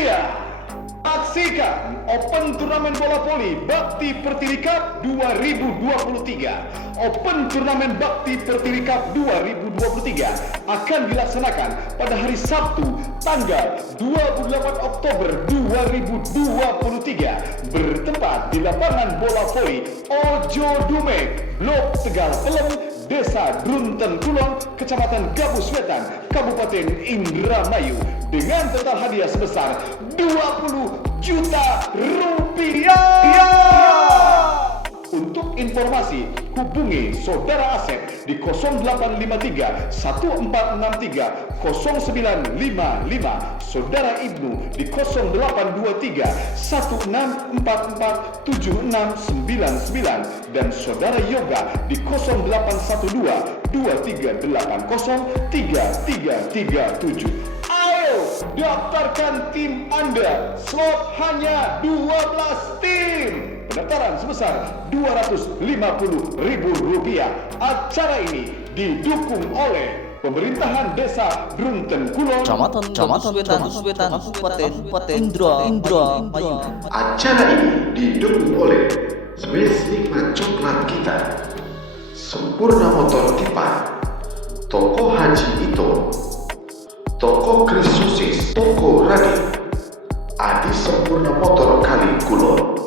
Iya, saksikan Open Turnamen Bola Voli Bakti Pertiwi Cup 2023. Open Turnamen Bakti Pertiwi Cup 2023 akan dilaksanakan pada hari Sabtu tanggal 28 Oktober 2023 bertempat di lapangan bola voli Ojo Dumek, Blok Tegal Pelem, Desa Drunten Kulon, Kecamatan Gabus Wetan, Kabupaten Indramayu dengan total hadiah sebesar 20 juta rupiah. Untuk informasi, hubungi Saudara Asep di 0853 1463 0955, Saudara Ibnu di 0823 1644 7699 dan Saudara Yoga di 0812 2380 3337. Ayo daftarkan tim Anda, slot hanya 12 tim. Pendaftaran sebesar Rp250.000. Acara ini didukung oleh Pemerintahan Desa Drunten Kulon, Kecamatan Wetan, Kabupaten Indramayu. Acara ini didukung oleh Smash Nikmat Coklat Kita, Sempurna Motor Tipan, Toko Haji Ito, Toko Kris Sosis, Toko Radit, Adi Sempurna Motor Kali Kulon.